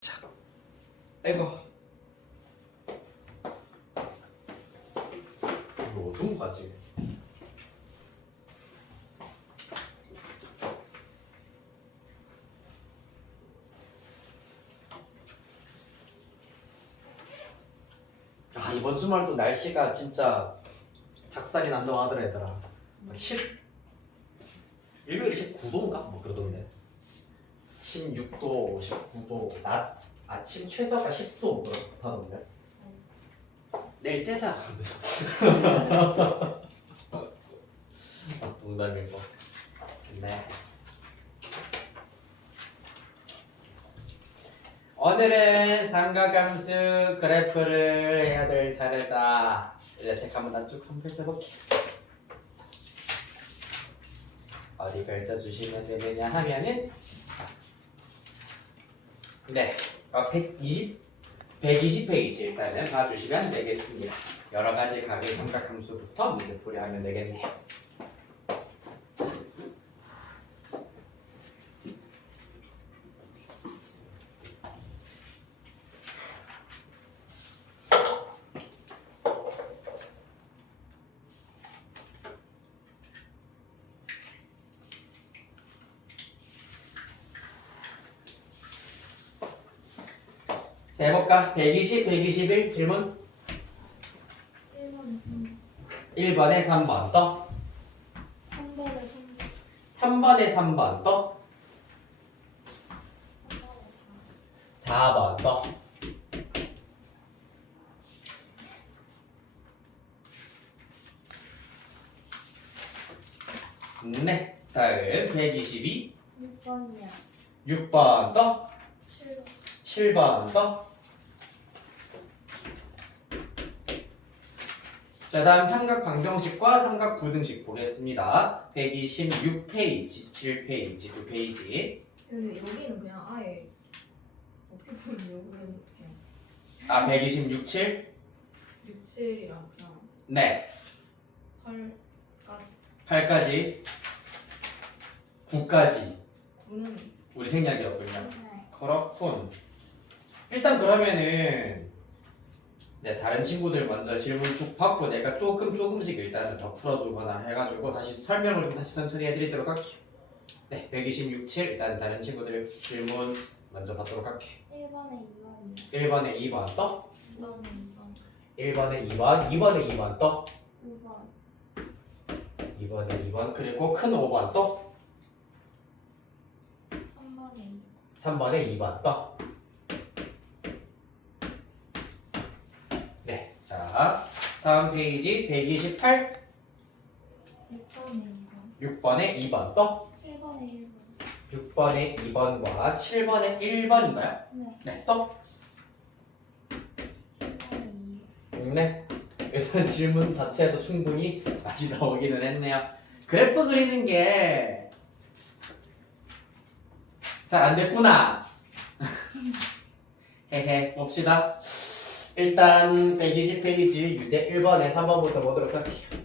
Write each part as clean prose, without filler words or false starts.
자, 아이고 이거 어떤 거지? 아 이번 주말도 날씨가 진짜 작살이 난다고 하더라 얘들아. 막 일요일에 19도인가? 뭐 그러던데 16도, 19도 낮 아침 최저가 10도 뭐 그렇다던데 내일 째자 하면서 농담이고. 네. 오늘은 삼각함수 그래프를 해야 될 차례다. 이제 책 한번 쭉 한번 펼쳐볼게요. 어디 펼쳐주시면 되느냐 하면은 네, 120페이지 일단은 봐주시면 되겠습니다. 여러 가지 각의 삼각함수부터 문제 풀이하면 되겠네요. 자, 해볼까? 120, 121 질문 1번에 3번 또 3번에 3번 또 4번 또 네, 다음 122 6번이야. 6번 또 7번. 7번 또 자, 다음 삼각 방정식과 삼각 부등식 보겠습니다. 126페이지, 7페이지, 2페이지. 근데 여기는 그냥 아예 어떻게 보면 여기는 어떻게 아, 126, 7? 6, 7이랑 그냥 네. 8까지 8까지, 9까지. 9는 우리 생략이었군요. 네. 그렇군. 일단 그러면은 네, 다른 친구들 먼저 질문 쭉 받고 내가 조금씩 일단은 더 풀어주거나 해가지고 다시 설명을 좀 다시 천천히 해드리도록 할게요. 네, 126, 7 일단 다른 친구들 질문 먼저 받도록 할게요. 1번에 2번이야. 1번에 2번 또 2번에 2번. 1번에 2번 2번에 2번 또 5번. 2번에 2번 그리고 큰 5번 또 3번에 2번. 3번에 2번 또 네, 자 다음 페이지 128 6번에 2번. 6번에 2번 또 7번에 1번. 6번에 2번과 7번에 1번인가요? 네. 네, 또 7번에 2번. 네. 일단 질문 자체도 충분히 많이 나오기는 했네요. 그래프 그리는 게 잘 안 됐구나. 헤헤, 봅시다. 일단 120페이지 유제 1번에 3번부터 보도록 할게요.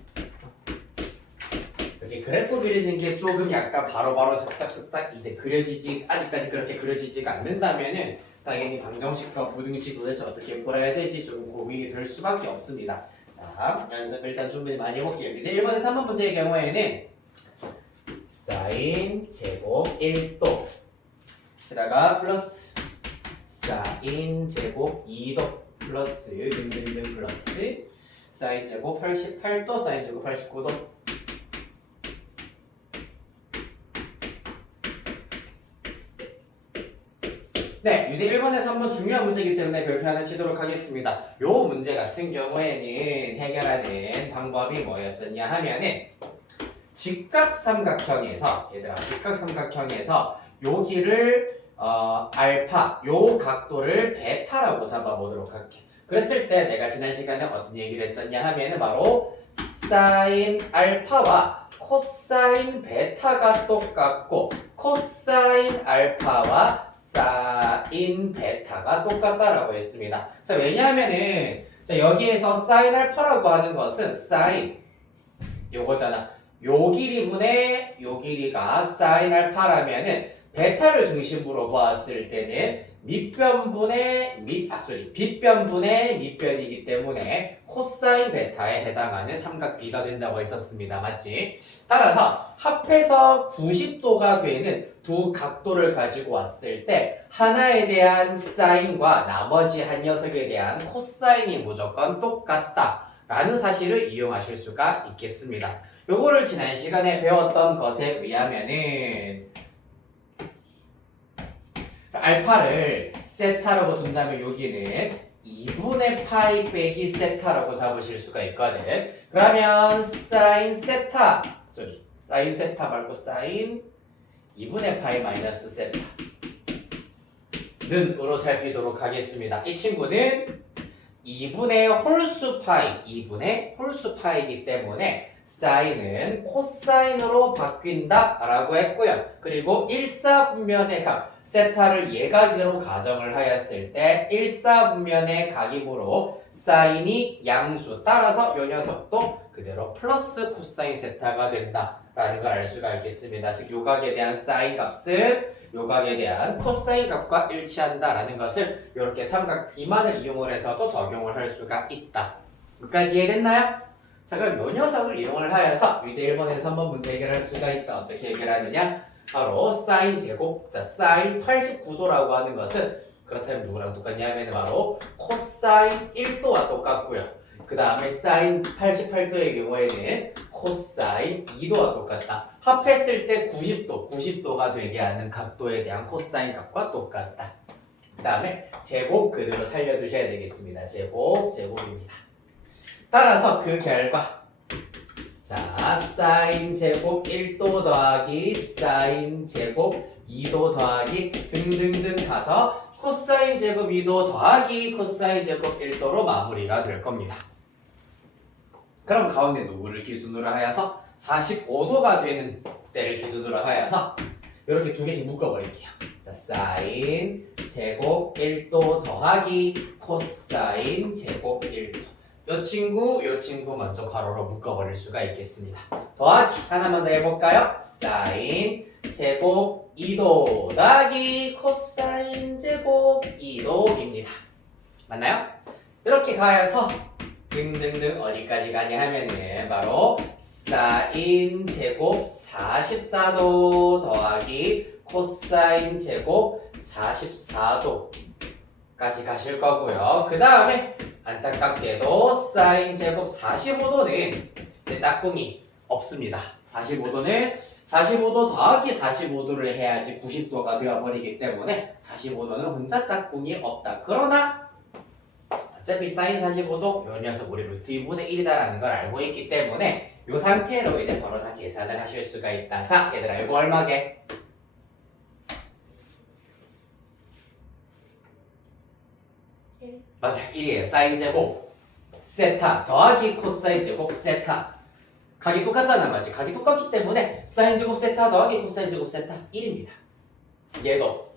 여기 그래프 그리는 게 조금 약간 바로바로 슥싹슥싹 이제 그려지지, 아직까지 그렇게 그려지지가 않는다면은 당연히 방정식과 부등식 도대체 어떻게 풀어야 될지 좀 고민이 될 수밖에 없습니다. 자, 연습 일단 준비 많이 해볼게요. 이제 1번에 3번 문제의 경우에는 사인 제곱 1도 게다가 플러스 사인 제곱 2도 플러스 등등등 플러스 사인 제곱 88도 사인 제곱 89도 네, 이제 1번에서 한번 중요한 문제이기 때문에 별표 하나 치도록 하겠습니다. 요 문제 같은 경우에는 해결하는 방법이 뭐였었냐 하면은 직각삼각형에서 얘들아 직각삼각형에서 여기를 알파 요 각도를 베타라고 잡아보도록 할게. 그랬을 때 내가 지난 시간에 어떤 얘기를 했었냐 하면은 바로 사인 알파와 코사인 베타가 똑같고 코사인 알파와 사인 베타가 똑같다라고 했습니다. 자, 왜냐하면은 자, 여기에서 사인 알파라고 하는 것은 사인 요거잖아. 요 길이분의 요 길이가 사인 알파라면은 베타를 중심으로 보았을 때는 빗변분의 밑변이기 때문에 코사인 베타에 해당하는 삼각 B가 된다고 했었습니다. 맞지? 따라서 합해서 90도가 되는 두 각도를 가지고 왔을 때 하나에 대한 사인과 나머지 한 녀석에 대한 코사인이 무조건 똑같다 라는 사실을 이용하실 수가 있겠습니다. 요거를 지난 시간에 배웠던 것에 의하면은 알파를 세타라고 둔다면 여기는 2분의 파이 빼기 세타라고 잡으실 수가 있거든. 그러면 사인 세타 말고 사인 2분의 파이 마이너스 세타 는으로 살피도록 하겠습니다. 이 친구는 2분의 홀수 파이이기 때문에 사인은 코사인으로 바뀐다 라고 했고요. 그리고 1사분면의 각 세타를 예각으로 가정을 하였을 때 1사분면의 각이므로 사인이 양수, 따라서 이 녀석도 그대로 플러스 코사인 세타가 된다 라는 걸 알 수가 있겠습니다. 즉 요각에 대한 사인 값은 요각에 대한 코사인 값과 일치한다 라는 것을 이렇게 삼각 B만을 이용을 해서도 적용을 할 수가 있다. 여기까지 이해됐나요? 자, 그럼 이 녀석을 이용을 하여서 이제 1번에서 한번 문제 해결할 수가 있다. 어떻게 해결하느냐? 바로 사인 제곱, 자 사인 89도라고 하는 것은 그렇다면 누구랑 똑같냐면 바로 코사인 1도와 똑같고요. 그 다음에 사인 88도의 경우에는 코사인 2도와 똑같다. 합했을 때 90도가 되게 하는 각도에 대한 코사인 값과 똑같다. 그 다음에 제곱 그대로 살려두셔야 되겠습니다. 제곱입니다. 따라서 그 결과 자 사인 제곱 1도 더하기 사인 제곱 2도 더하기 등등등 가서 코사인 제곱 2도 더하기 코사인 제곱 1도로 마무리가 될 겁니다. 그럼 가운데 누구를 기준으로 하여서 45도가 되는 때를 기준으로 하여서 이렇게 두 개씩 묶어버릴게요. 자 사인 제곱 1도 더하기 코사인 제곱 1도 요 친구 먼저 괄호로 묶어버릴 수가 있겠습니다. 더하기 하나만 더 해볼까요? 사인 제곱 2도 더하기 코사인 제곱 2도입니다. 맞나요? 이렇게 가야서 등등등 어디까지 가냐 하면은 바로 사인 제곱 44도 더하기 코사인 제곱 44도까지 가실 거고요. 그 다음에 안타깝게도 사인 제곱 45도는 짝꿍이 없습니다. 45도 더하기 45도를 해야지 90도가 되어버리기 때문에 45도는 혼자 짝꿍이 없다. 그러나 어차피 사인 45도 요 녀석 우리 루트 2분의 1이다라는 걸 알고 있기 때문에 요 상태로 이제 바로 다 계산을 하실 수가 있다. 자 얘들아 이거 얼마게? 맞아 1이에요. 사인 제곱 세타 더하기 코사인 제곱 세타 각이 똑같잖아. 맞지? 각이 똑같기 때문에 사인 제곱 세타 더하기 코사인 제곱 세타 1입니다. 얘도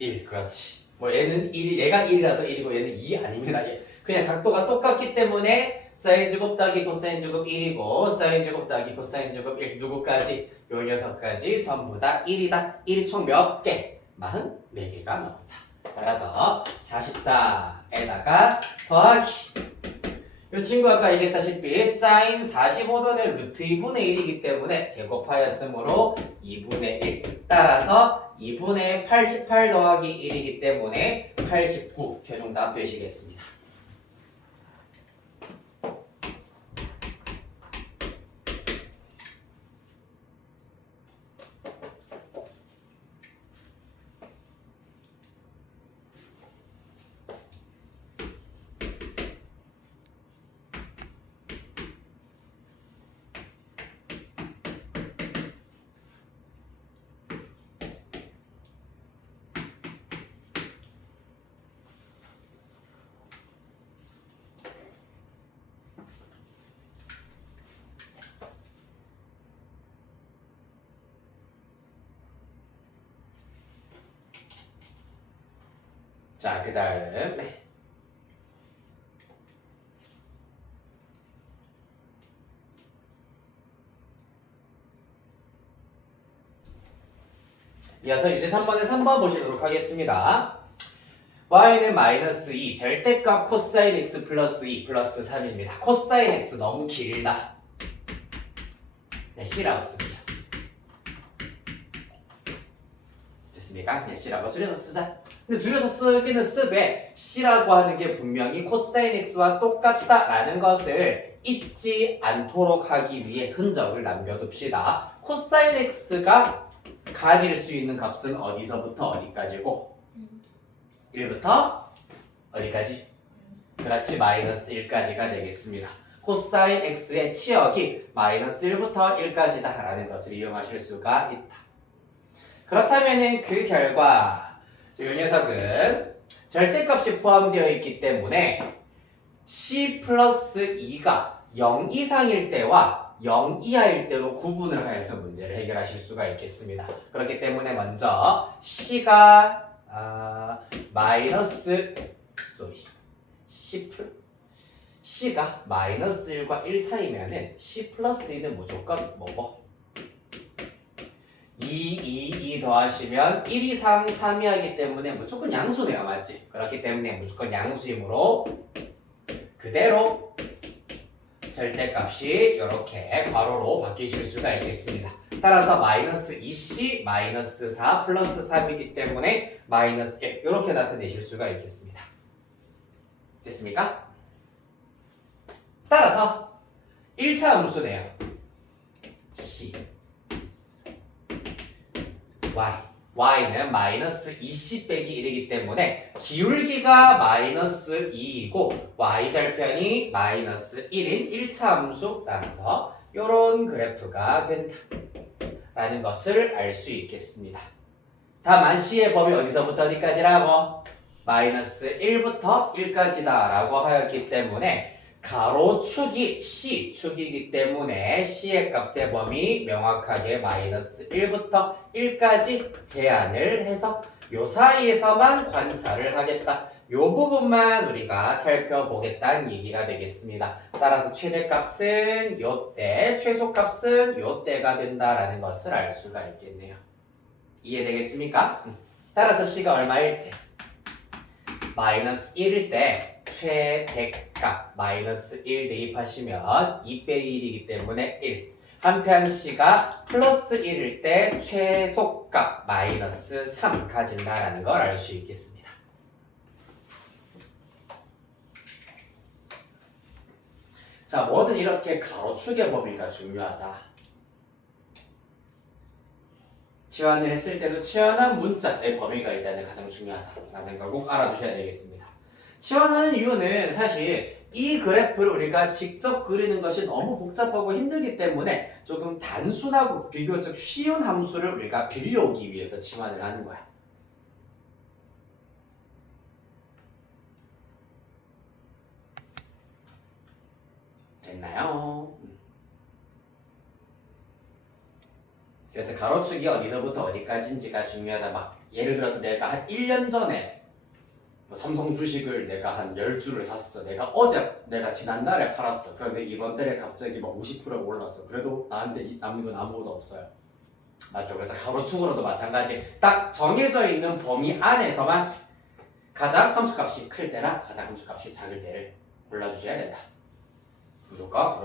1 그렇지. 뭐 얘는 1, 얘가 1이라서 1이고 얘는 2 아닙니다. 얘 그냥 각도가 똑같기 때문에 사인 제곱 더하기 코사인 제곱 1이고 사인 제곱 더하기 코사인 제곱 1 누구까지? 요 녀석까지 전부 다 1이다. 1이 총 몇 개? 44개가 나온다. 따라서 44에다가 더하기 이 친구 아까 얘기했다시피 사인 45도는 루트 2분의 1이기 때문에 제곱하였으므로 2분의 1 따라서 2분의 88 더하기 1이기 때문에 89 최종 답 되시겠습니다. 자, 그 다음 이어서 유제 3번에 3번 보시도록 하겠습니다. y는 마이너스 2, 절대값 코사인 x 플러스 2 플러스 3입니다. 코사인 x 너무 길다. 네, C라고 씁니다. 됐습니까? 네, C라고 줄여서 쓰자. 근데 줄여서 쓰기는 쓰되 C라고 하는 게 분명히 코사인 x와 똑같다라는 것을 잊지 않도록 하기 위해 흔적을 남겨둡시다. 코사인 x가 가질 수 있는 값은 어디서부터 어디까지고 1부터 어디까지? 그렇지, 마이너스 1까지가 되겠습니다. 코사인 x의 치역이 마이너스 1부터 1까지다 라는 것을 이용하실 수가 있다. 그렇다면 그 결과 이 녀석은 절대값이 포함되어 있기 때문에 c 플러스 2가 0 이상일 때와 0 이하일 때로 구분을 하여서 문제를 해결하실 수가 있겠습니다. 그렇기 때문에 먼저 c가 C가 마이너스 1과 1 사이면은 C 플러스 2는 무조건 뭐고? 2 더하시면 1 이상 3 이하기 때문에 무조건 양수네요, 맞지? 그렇기 때문에 무조건 양수이므로 그대로 절대값이 이렇게 괄호로 바뀌실 수가 있겠습니다. 따라서 마이너스 2C 마이너스 4 플러스 3이기 때문에 마이너스 1 이렇게 나타내실 수가 있겠습니다. 됐습니까? 따라서 1차 함수네요. C y는 마이너스 2C 빼기 1이기 때문에 기울기가 마이너스 2이고 y절편이 마이너스 1인 1차 함수 따라서 이런 그래프가 된다 라는 것을 알 수 있겠습니다. 다만 C의 범위 어디서부터 어디까지라고? 마이너스 1부터 1까지다 라고 하였기 때문에 가로축이 C축이기 때문에 C의 값의 범위 명확하게 마이너스 1부터 1까지 제한을 해서 요 사이에서만 관찰을 하겠다. 요 부분만 우리가 살펴보겠다는 얘기가 되겠습니다. 따라서 최대값은 요때, 최소값은 요때가 된다라는 것을 알 수가 있겠네요. 이해되겠습니까? 따라서 C가 얼마일 때? 마이너스 1일 때 최대값 마이너스 1 대입하시면 2 빼기 1이기 때문에 1. 한편 C가 플러스 1일 때 최소값 마이너스 3 가진다라는 걸 알 수 있겠습니다. 자, 뭐든 이렇게 가로축의 범위가 중요하다. 치환을 했을 때도 치환한 문자의 범위가 일단은 가장 중요하다라는 걸 꼭 알아두셔야 되겠습니다. 치환하는 이유는 사실 이 그래프를 우리가 직접 그리는 것이 너무 복잡하고 힘들기 때문에 조금 단순하고 비교적 쉬운 함수를 우리가 빌려오기 위해서 치환을 하는 거야. 됐나요? 그래서 가로축이 어디서부터 어디까지인지가 중요하다. 막 예를 들어서 내가 한 1년 전에 뭐 삼성 주식을 내가 한 10주를 샀어. 내가 지난달에 팔았어. 그런데 이번 달에 갑자기 막 50%가 올랐어. 그래도 나한테 남은 건 아무것도 없어요. 맞죠? 그래서 가로축으로도 마찬가지. 딱 정해져 있는 범위 안에서만 가장 함수값이 클 때나 가장 함수값이 작을 때를 골라주셔야 된다. 무조건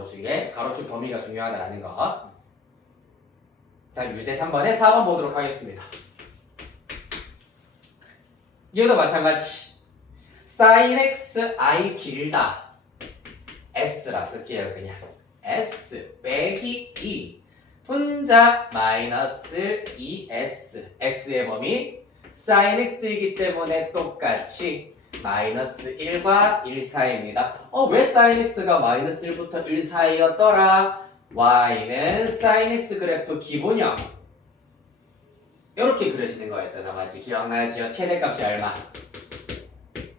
가로축 범위가 중요하다는 거. 자, 유제 3번에 4번 보도록 하겠습니다. 이것도 마찬가지. sin x i 길다. s라 쓸게요, 그냥. s 빼기 2 분자 마이너스 2s. s의 범위 sin x이기 때문에 똑같이 마이너스 1과 1 사이입니다. 왜 sin x가 마이너스 1부터 1 사이였더라? y는 sin x 그래프 기본형 이렇게 그려지는 거였잖아, 맞지? 기억나지요? 최대값이 얼마?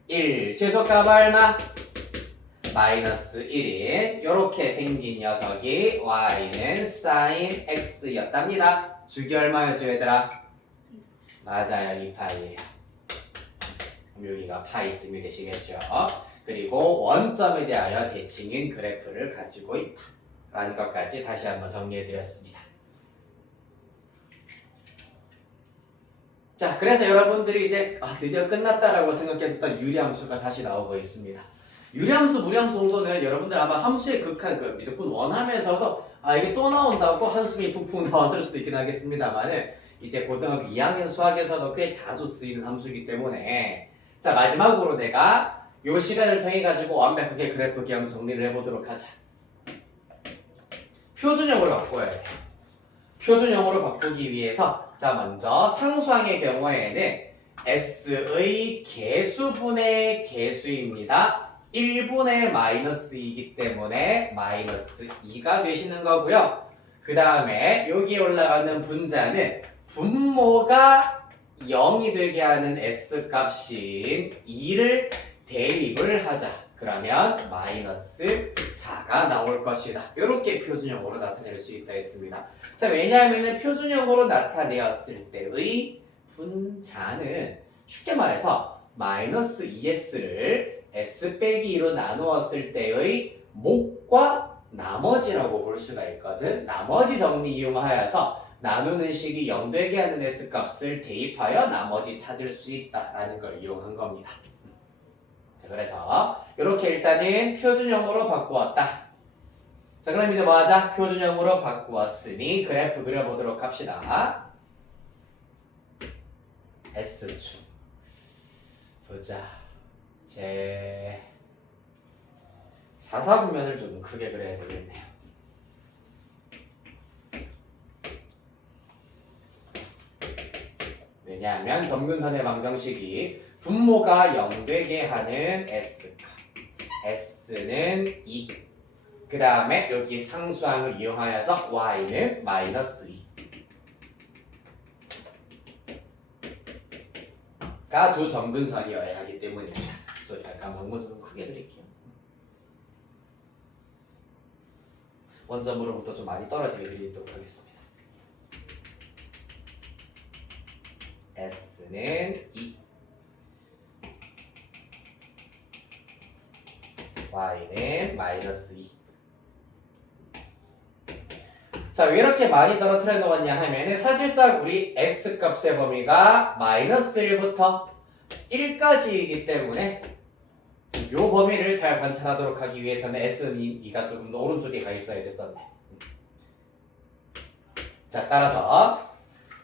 1, 최소값 얼마? 마이너스 1인 이렇게 생긴 녀석이 y는 sin x였답니다. 주기 얼마였죠, 얘들아? 맞아요, 2파이예요. 여기가 파이쯤이 되시겠죠. 그리고 원점에 대하여 대칭인 그래프를 가지고 있다 라는 것까지 다시 한번 정리해 드렸습니다. 자, 그래서 여러분들이 이제 드디어 끝났다라고 생각했었던 유리함수가 다시 나오고 있습니다. 유리함수, 무리함수 정도는 여러분들 아마 함수의 극한 그 미적분 원하면서도 이게 또 나온다고 한숨이 푹푹 나왔을 수도 있긴 하겠습니다만은 이제 고등학교 2학년 수학에서도 꽤 자주 쓰이는 함수이기 때문에 자, 마지막으로 내가 요 시간을 통해 가지고 완벽하게 그래프 기형 정리를 해보도록 하자. 표준형으로 바꿔야 돼. 표준형으로 바꾸기 위해서 자, 먼저 상수항의 경우에는 S의 개수분의 개수입니다. 1분의 마이너스 2이기 때문에 마이너스 2가 되시는 거고요. 그 다음에 여기에 올라가는 분자는 분모가 0이 되게 하는 S값인 2를 대입을 하자. 그러면 마이너스 4가 나올 것이다. 이렇게 표준형으로 나타낼 수 있다 했습니다. 자, 왜냐하면 표준형으로 나타내었을 때의 분자는 쉽게 말해서 마이너스 2S를 S 빼기 2로 나누었을 때의 목과 나머지라고 볼 수가 있거든. 나머지 정리 이용하여서 나누는 식이 0 되게 하는 S값을 대입하여 나머지 찾을 수 있다라는 걸 이용한 겁니다. 자, 그래서 이렇게 일단은 표준형으로 바꾸었다. 자, 그럼 이제 뭐 하자? 표준형으로 바꾸었으니 그래프 그려보도록 합시다. S축 보자. 제 4사분면을 좀 크게 그려야 되겠네요. 왜냐하면 점근선의 방정식이 분모가 0 되게 하는 S값 S는 2. 그 다음에 여기 상수항을 이용하여서 Y는 마이너스 2가 두 점근선이어야 하기 때문입니다. 그래서 잠깐 점근선을 크게 그릴게요. 원점으로부터 좀 많이 떨어지게 그리도록 하겠습니다. S는 2, Y는 마이너스 2. 자, 왜 이렇게 많이 떨어뜨려 놓았냐 하면은 사실상 우리 S값의 범위가 마이너스 1부터 1까지이기 때문에 요 범위를 잘 관찰하도록 하기 위해서는 S는 2가 조금 더 오른쪽에 가 있어야 됐었네. 자, 따라서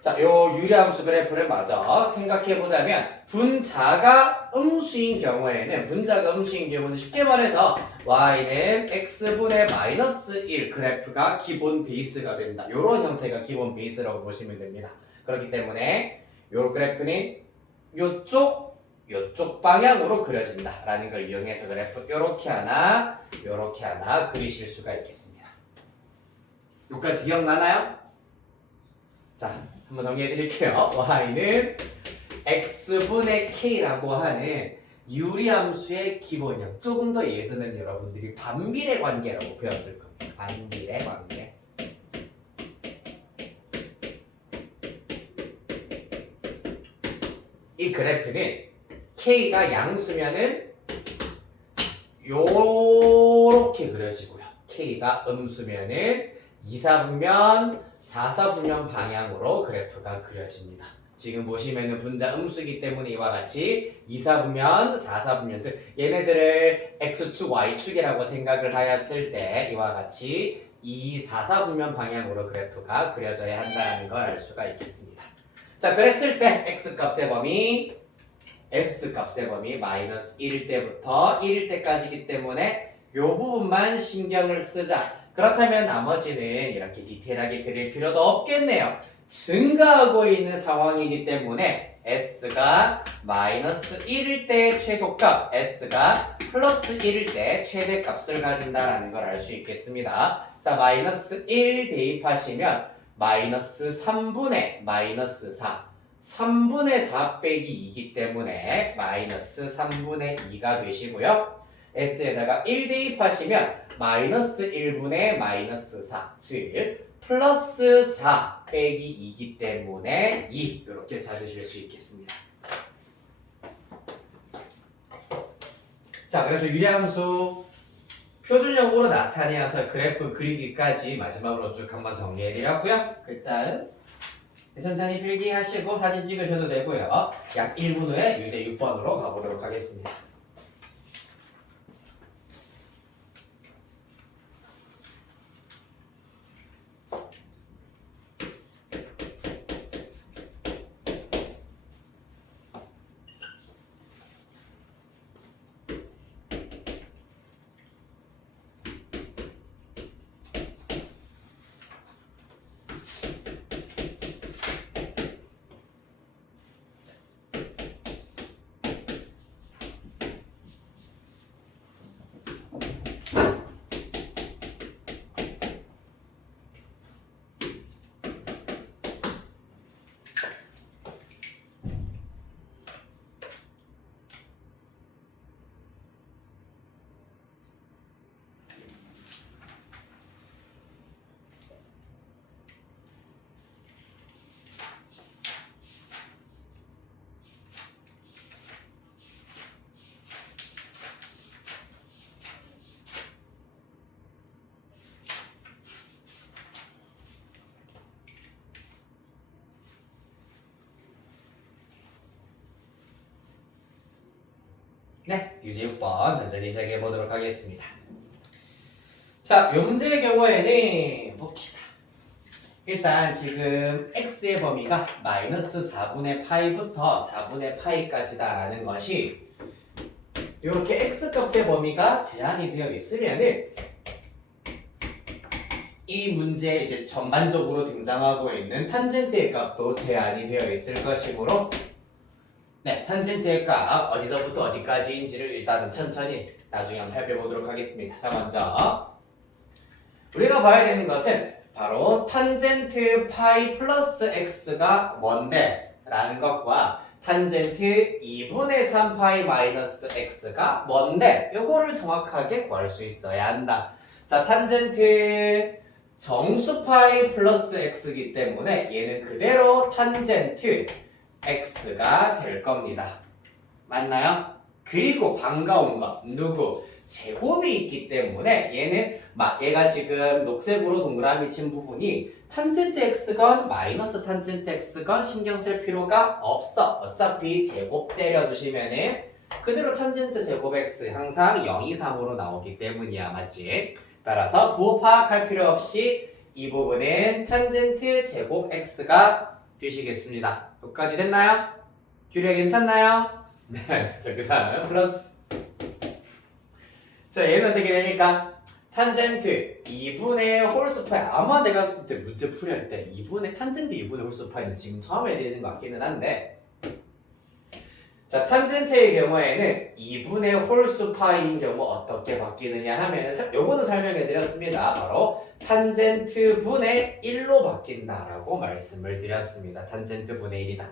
자, 요 유리함수 그래프를 마저 생각해 보자면 분자가 음수인 경우는 쉽게 말해서 y는 x분의 마이너스 1 그래프가 기본 베이스가 된다. 요런 형태가 기본 베이스라고 보시면 됩니다. 그렇기 때문에 요 그래프는 요쪽 방향으로 그려진다라는 걸 이용해서 그래프 요렇게 하나 그리실 수가 있겠습니다. 여기까지 기억나나요? 자, 한번 정리해 드릴게요. y는 x분의 k라고 하는 유리함수의 기본형. 조금 더 예전엔 여러분들이 반비례 관계라고 배웠을 겁니다. 반비례 관계. 이 그래프는 k가 양수면은 요렇게 그려지고요. k가 음수면은 2사분면, 4사분면 방향으로 그래프가 그려집니다. 지금 보시면은 분자 음수이기 때문에 이와 같이 2사분면, 4사분면, 즉 얘네들을 x축, y축이라고 생각을 하였을 때 이와 같이 2, 4사분면 방향으로 그래프가 그려져야 한다는 걸 알 수가 있겠습니다. 자, 그랬을 때 x값의 범위, s값의 범위 마이너스 1일 때부터 1일 때까지이기 때문에 이 부분만 신경을 쓰자. 그렇다면 나머지는 이렇게 디테일하게 그릴 필요도 없겠네요. 증가하고 있는 상황이기 때문에 S가 마이너스 1일 때 최소값, S가 플러스 1일 때 최대값을 가진다라는 걸 알 수 있겠습니다. 자, 마이너스 1 대입하시면 마이너스 3분의 마이너스 4, 3분의 4 빼기 2이기 때문에 마이너스 3분의 2가 되시고요. S에다가 1 대입하시면 마이너스 1분의 마이너스 4, 즉 플러스 4 빼기 2이기 때문에 2 이렇게 찾으실 수 있겠습니다. 자, 그래서 유리함수 표준형으로 나타내어서 그래프 그리기까지 마지막으로 쭉 한번 정리해드렸고요. 일단 천천히 필기하시고 사진 찍으셔도 되고요. 약 1분 후에 유제 6번으로 가보도록 하겠습니다. 네, 유제 6번 천천히 시작해 보도록 하겠습니다. 자, 요 문제의 경우에는 봅시다. 일단 지금 x의 범위가 마이너스 4분의 파이부터 4분의 파이까지다라는 것이 이렇게 x값의 범위가 제한이 되어 있으면은 이 문제에 이제 전반적으로 등장하고 있는 탄젠트의 값도 제한이 되어 있을 것이므로 네, 탄젠트의 값 어디서부터 어디까지인지를 일단은 천천히 나중에 한번 살펴보도록 하겠습니다. 자, 먼저 우리가 봐야 되는 것은 바로 탄젠트 파이 플러스 x가 뭔데? 라는 것과 탄젠트 2분의 3파이 마이너스 x가 뭔데? 요거를 정확하게 구할 수 있어야 한다. 자, 탄젠트 정수 파이 플러스 x이기 때문에 얘는 그대로 탄젠트 x가 될 겁니다. 맞나요? 그리고 반가운 것 누구? 제곱이 있기 때문에 얘는 얘가 지금 녹색으로 동그라미 친 부분이 탄젠트 x건 마이너스 탄젠트 x건 신경 쓸 필요가 없어. 어차피 제곱 때려주시면은 그대로 탄젠트 제곱 x 항상 0 이상으로 나오기 때문이야. 맞지? 따라서 부호 파악할 필요 없이 이 부분은 탄젠트 제곱 x가 되시겠습니다. 여기까지 됐나요? 규례 괜찮나요? 네. 자, 그 다음 플러스. 자, 얘는 어떻게 됩니까? 탄젠트 2분의 홀수파이. 아마 내가 그때 문제 풀이할 때 탄젠트 2분의 홀수파이는 지금 처음 해야 되는 것 같기는 한데, 자, 탄젠트의 경우에는 2분의 홀수파이인 경우 어떻게 바뀌느냐 하면은 요거는 설명해 드렸습니다. 바로 탄젠트 분의 1로 바뀐다라고 말씀을 드렸습니다. 탄젠트 분의 1이다.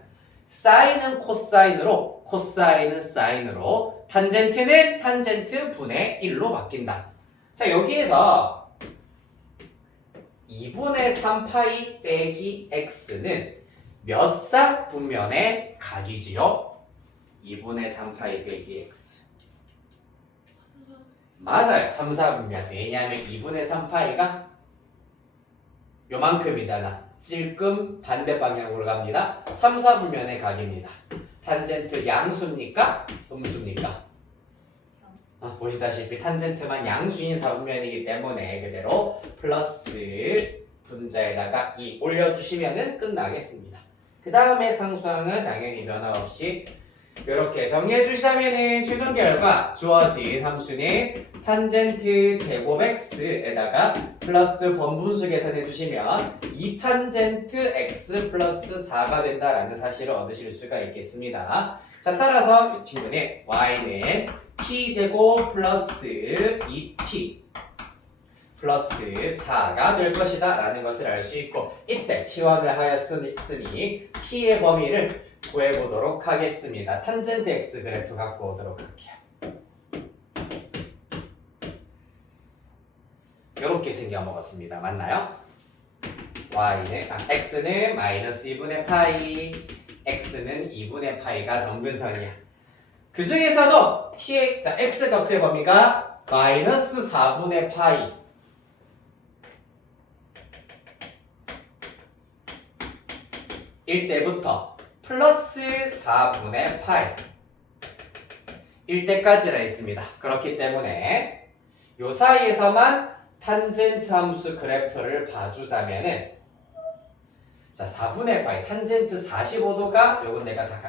사인은 코사인으로, 코사인은 사인으로, 탄젠트는 탄젠트 분의 1로 바뀐다. 자, 여기에서 2분의 3파이 빼기 x는 몇 사 분면의 각이지요? 2분의 3파이 빼기 x. 맞아요. 3, 4분면. 왜냐하면 2분의 3파이가 요만큼이잖아. 찔끔 반대 방향으로 갑니다. 3, 4분면의 각입니다. 탄젠트 양수입니까? 음수입니까? 보시다시피 탄젠트만 양수인 4분면이기 때문에 그대로 플러스 분자에다가 2 올려주시면 끝나겠습니다. 그 다음에 상수항은 당연히 변화 없이 이렇게 정리해 주시자면은 최종 결과 주어진 함수는 탄젠트 제곱 x에다가 플러스 번분수 계산해 주시면 2탄젠트 x 플러스 4가 된다라는 사실을 얻으실 수가 있겠습니다. 자, 따라서 이 친구는 y는 t제곱 플러스 2t 플러스 4가 될 것이다 라는 것을 알 수 있고, 이때 치환을 하였으니 t의 범위를 구해보도록 하겠습니다. 탄젠트 x 그래프 갖고 오도록 할게요. 이렇게 생겨먹었습니다. 맞나요? x는 마이너스 2분의 파이, x는 2분의 파이가 정근선이야. 그 중에서도 t의 x 값의 범위가 마이너스 4분의 파이, 일 때부터 플러스 4분의 파이 1때까지라 있습니다. 그렇기 때문에 요 사이에서만 탄젠트 함수 그래프를 봐주자면은 자 4분의 파이 탄젠트 45도가 요건 내가 다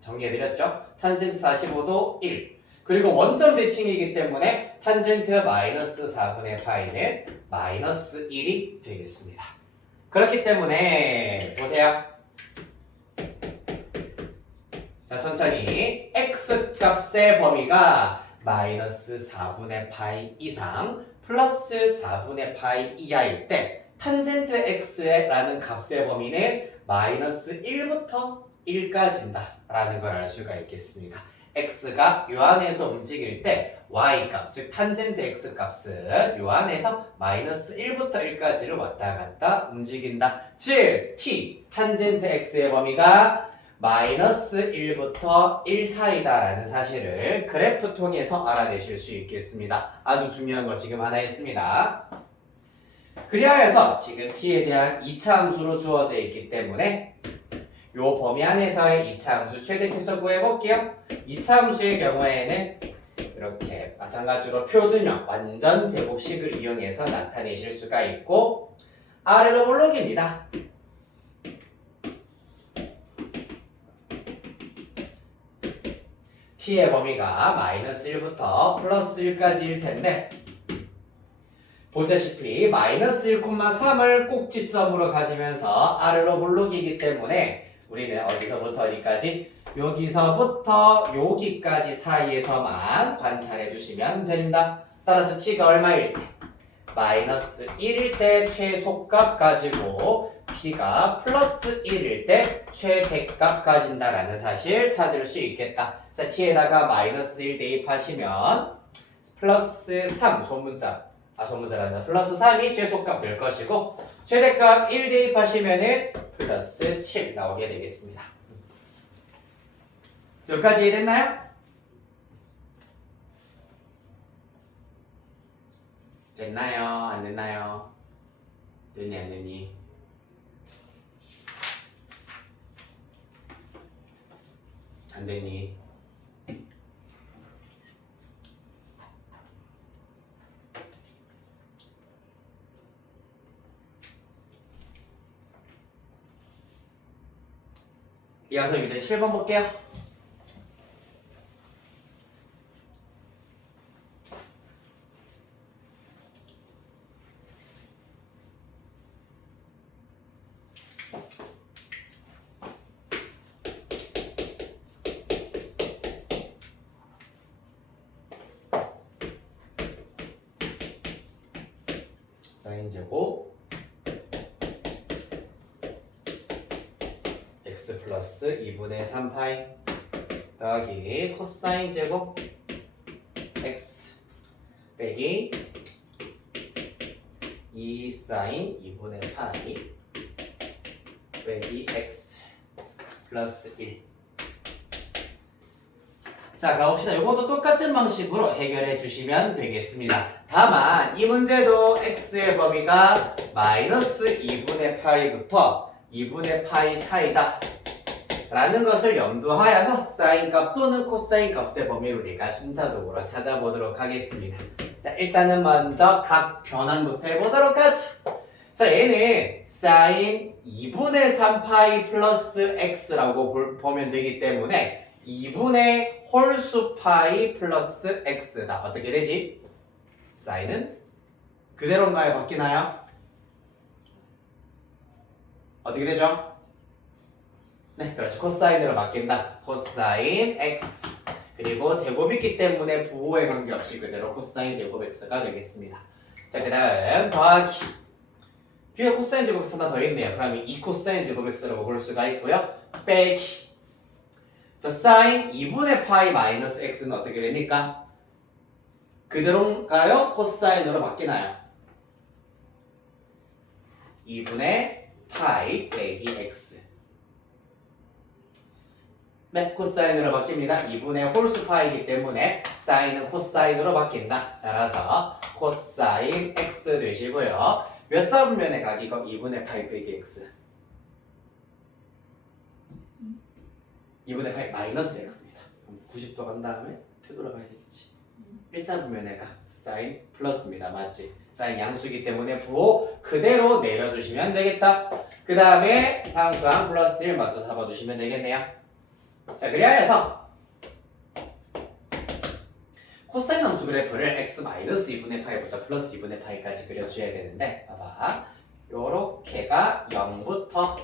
정리해드렸죠. 탄젠트 45도 1 그리고 원점 대칭이기 때문에 탄젠트 마이너스 4분의 파이는 마이너스 1이 되겠습니다. 그렇기 때문에 보세요. 자 천천히 x 값의 범위가 마이너스 4분의 파이 이상 플러스 4분의 파이 이하일 때 탄젠트 x라는 값의 범위는 마이너스 1부터 1까지인다 라는 걸 알 수가 있겠습니다. x가 요 안에서 움직일 때 y값 즉 탄젠트 x 값은 요 안에서 마이너스 1부터 1까지를 왔다 갔다 움직인다. 즉 t 탄젠트 x의 범위가 마이너스 1부터 1 사이다라는 사실을 그래프 통해서 알아내실 수 있겠습니다. 아주 중요한 거 지금 하나 있습니다. 그리하여서 지금 t에 대한 2차 함수로 주어져 있기 때문에 요 범위 안에서의 2차 함수 최대 최소 구해볼게요. 2차 함수의 경우에는 이렇게 마찬가지로 표준형 완전 제곱식을 이용해서 나타내실 수가 있고 아래로 볼록입니다. t의 범위가 마이너스 1부터 플러스 1까지일 텐데 보다시피 마이너스 1,3을 꼭지점으로 가지면서 아래로 볼록이기 때문에 우리는 어디서부터 어디까지? 여기서부터 여기까지 사이에서만 관찰해 주시면 된다. 따라서 t가 얼마일 때? 마이너스 1일 때 최소값 가지고 t가 플러스 1일 때 최대값 가진다라는 사실 찾을 수 있겠다. 자, t에다가 마이너스 1 대입하시면 플러스 3 소문자란다. 플러스 3이 최소값 될 것이고 최대값 1 대입하시면은 플러스 7 나오게 되겠습니다. 여기까지 이해됐나요? 됐나요? 안 됐나요? 됐니 안 됐니? 안 됐니? 이어서 이제 7번 볼게요. 사인 제곱 x 플러스 2분의 3파이 더하기 코사인 제곱 x 빼기 2 사인 2분의 파이 빼기 x 플러스 1. 자, 가봅시다. 이것도 똑같은 방식으로 해결해 주시면 되겠습니다. 다만 이 문제도 x의 범위가 마이너스 2분의 파이부터 2분의 파이 사이다 라는 것을 염두하여서 사인 값 또는 코사인 값의 범위를 우리가 순차적으로 찾아보도록 하겠습니다. 자, 일단은 먼저 각 변환부터 해보도록 하죠. 자, 얘는 사인 2분의 3파이 플러스 x라고 보면 되기 때문에 2분의 홀수 파이 플러스 x다. 어떻게 되지? 사인은 그대로인가요? 바뀌나요? 어떻게 되죠? 네, 그렇죠. 코사인으로 바뀐다. 코사인 x 그리고 제곱이기 때문에 부호에 관계없이 그대로 코사인 제곱 x가 되겠습니다. 자, 그 다음 더하기 뒤에 코사인 제곱 x 하나 더 있네요. 그러면 2 코사인 제곱 x라고 볼 수가 있고요. 빼기 자, 사인 2분의 파이 마이너스 x는 어떻게 됩니까? 그대로인가요? 코사인으로 바뀌나요? 2분의 파이 빼기 x 네, 코사인으로 바뀝니다. 2분의 홀수 파이기 때문에 사인은 코사인으로 바뀐다. 따라서 코사인 x 되시고요. 몇 사분면의 각이고 2분의 파이 빼기 x 2분의 파이 마이너스 x입니다. 그럼 90도 간 다음에 되돌아가야 되겠지. 일사분면의 값 사인 플러스입니다. 맞지? 사인 양수이기 때문에 부호 그대로 내려주시면 되겠다. 그 다음에 상수항 플러스 1 맞춰 잡아주시면 되겠네요. 자, 그리하여서 코사인 함수 그래프를 x-2분의 파이부터 플러스 2분의 파이까지 그려줘야 되는데 봐봐. 요렇게가 0부터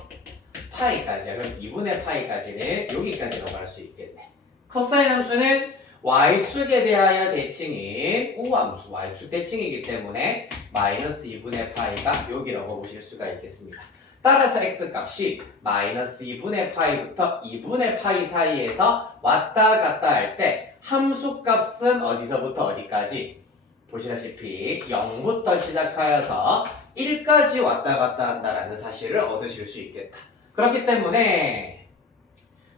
파이까지야. 그럼 2분의 파이까지는 여기까지로 갈 수 있겠네. 코사인 함수는 y축에 대하여 대칭인 우함수 y축 대칭이기 때문에 마이너스 2분의 파이가 여기라고 보실 수가 있겠습니다. 따라서 x값이 마이너스 2분의 파이부터 2분의 파이 사이에서 왔다 갔다 할 때 함수값은 어디서부터 어디까지? 보시다시피 0부터 시작하여서 1까지 왔다 갔다 한다라는 사실을 얻으실 수 있겠다. 그렇기 때문에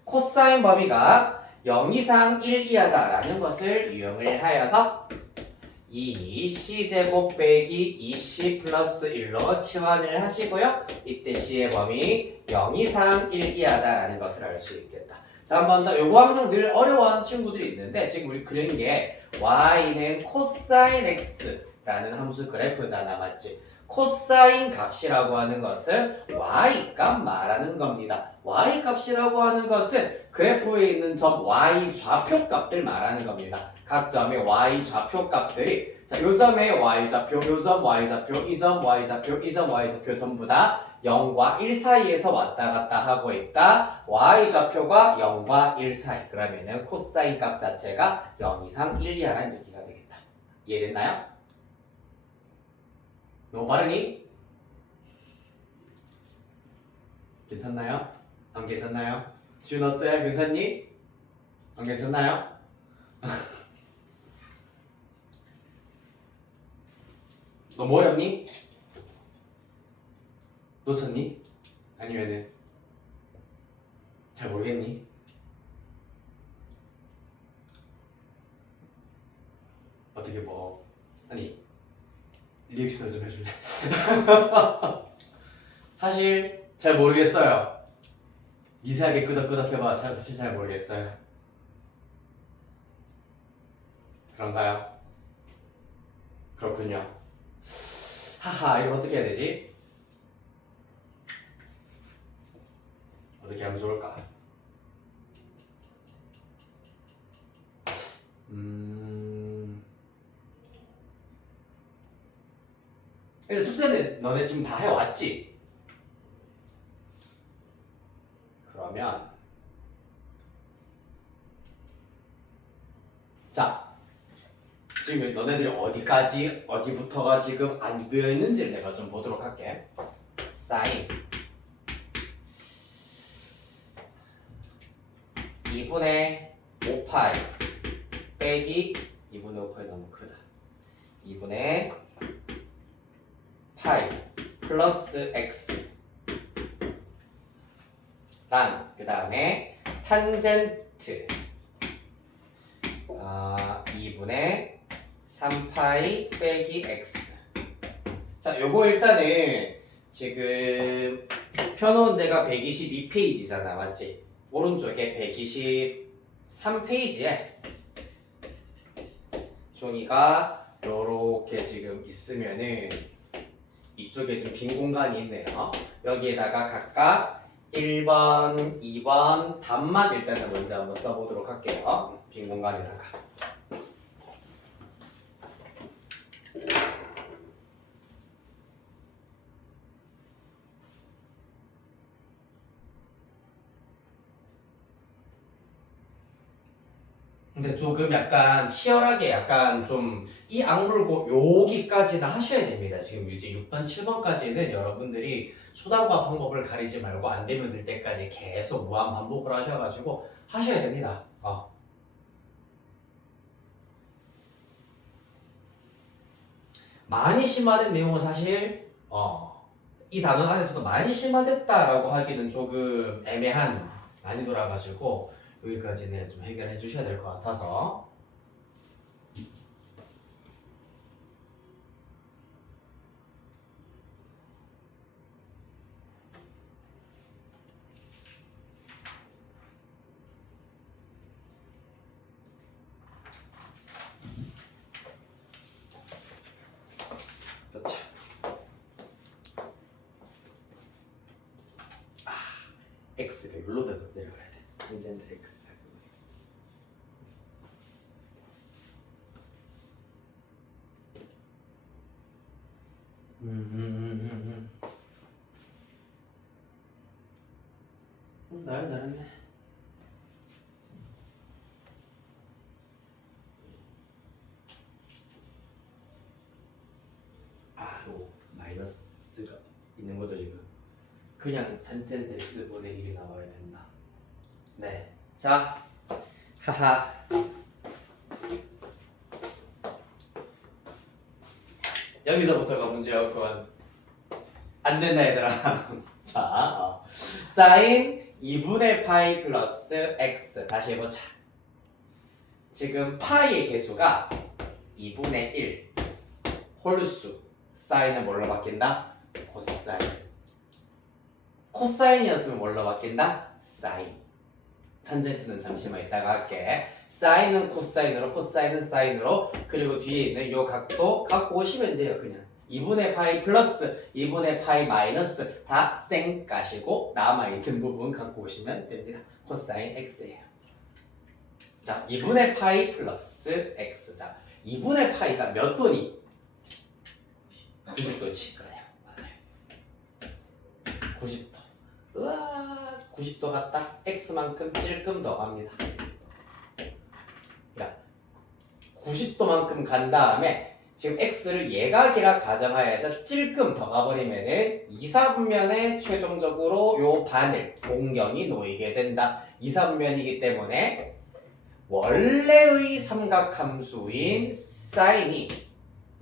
코사인 범위가 0 이상 1 이하다라는 것을 유형을 하여서 이 c제곱 빼기 2c 플러스 1로 치환을 하시고요. 이때 c의 범위 0 이상 1 이하다라는 것을 알 수 있겠다. 자, 한 번 더. 요거 항상 늘 어려워하는 친구들이 있는데 지금 우리 그린 게 y는 코사인 x라는 함수 그래프잖아. 맞지? 코사인 값이라고 하는 것은 y값 말하는 겁니다. y값이라고 하는 것은 그래프에 있는 점 y 좌표 값들 말하는 겁니다. 각 점의 y 좌표 값들이 자, 요 점의 y 좌표, 요 점 y 좌표, 이 점 y 좌표, 이 점 y 좌표 전부 다 0과 1 사이에서 왔다 갔다 하고 있다. y 좌표가 0과 1 사이. 그러면은 코사인 값 자체가 0 이상 1 이하라는 얘기가 되겠다. 이해됐나요? 너무 빠르니? 괜찮나요? 안 괜찮나요? 지훈 어때? 괜찮니? 안 괜찮나요? 너무 어렵니? 놓쳤니? 아니면은 잘 모르겠니? 어떻게 뭐 아니 리액션을 좀 해줄래? 사실 잘 모르겠어요. 미세하게 끄덕끄덕 해봐. 사실 잘 모르겠어요. 그런가요? 그렇군요. 하하, 이걸 어떻게 해야 되지? 어떻게 하면 좋을까? 일단 숙제는 너네 지금 다 해왔지? 그러면 자, 지금 너네들이 어디까지 어디부터가 지금 안 되어 있는지를 내가 좀 보도록 할게. 사인 2분의 5파이 빼기 2분의 5파이 너무 크다. 2분의 파이 플러스 x 랑 그 다음에 탄젠트 2분의 3파이 빼기 x. 자, 요거 일단은 지금 펴놓은 데가 122페이지잖아. 맞지? 오른쪽에 123페이지에 종이가 요렇게 지금 있으면은 이쪽에 좀 빈 공간이 있네요. 여기에다가 각각 1번, 2번 답만 일단은 먼저 한번 써보도록 할게요. 빈 공간에다가. 근데 조금 약간 치열하게 약간 좀 이 악물고 여기까지는 하셔야 됩니다. 지금 이제 6번, 7번까지는 여러분들이 수단과 방법을 가리지 말고 안 되면 될 때까지 계속 무한 반복을 하셔가지고 하셔야 됩니다. 많이 심화된 내용은 사실 이 단원 안에서도 많이 심화됐다라고 하기는 조금 애매한 난이도라 가지고 여기까지는 좀 해결해 주셔야 될 것 같아서. x가 여기로 내려가야 돼. 탄젠트 x. 나야 잘했네. 요 마이너스가 있는 거죠 지금. 그냥 탄젠트 x분의 1이 나와야 된다. 네. 자, 하하. 여기서부터가 문제였건 안 된다 얘들아. 자, 사인 2분의 파이 플러스 x 다시 해보자. 지금 파이의 개수가 2분의 1 홀수. 사인은 뭘로 바뀐다? 코사인. 코사인이었으면 뭘로 바뀐다? 사인. 탄젠트는 잠시만 이따가 할게. 사인은 코사인으로, 코사인은 사인으로, 그리고 뒤에 있는 요 각도 갖고 오시면 돼요. 그냥 2분의 파이 플러스 2분의 파이 마이너스 다 쌩까시고 남아있는 부분 갖고 오시면 됩니다. 코사인 x예요. 자, 2분의 파이 플러스 x. 자, 2분의 파이가 몇 도니? 90도지. 그래요. 맞아요. 90도. 우와, 90도 같다. x만큼 찔끔 더 갑니다. 야, 90도만큼 간 다음에 지금 x를 예각이라 가정하여서 찔끔 더 가버리면은 2, 4분면에 최종적으로 요 바늘, 공경이 놓이게 된다. 2, 4분면이기 때문에 원래의 삼각함수인 사인이